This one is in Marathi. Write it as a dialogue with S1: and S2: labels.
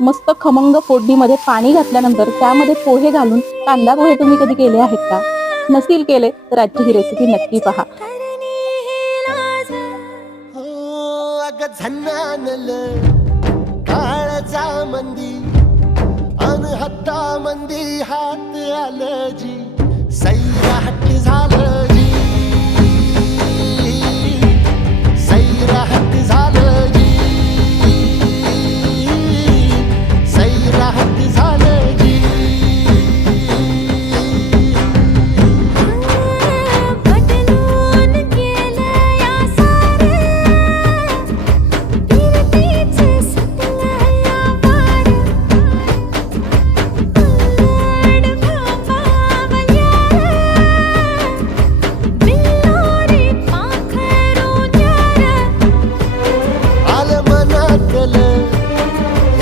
S1: मस्त खमंग फोडणीमध्ये पाणी घातल्यानंतर त्यामध्ये पोहे घालून कांदा पोहे तुम्ही कधी केले आहेत का? नसतील केले तर आजची ही रेसिपी नक्की पहा.
S2: हो, काळजा मंदी अन हत्ता मंदी हात आलं जी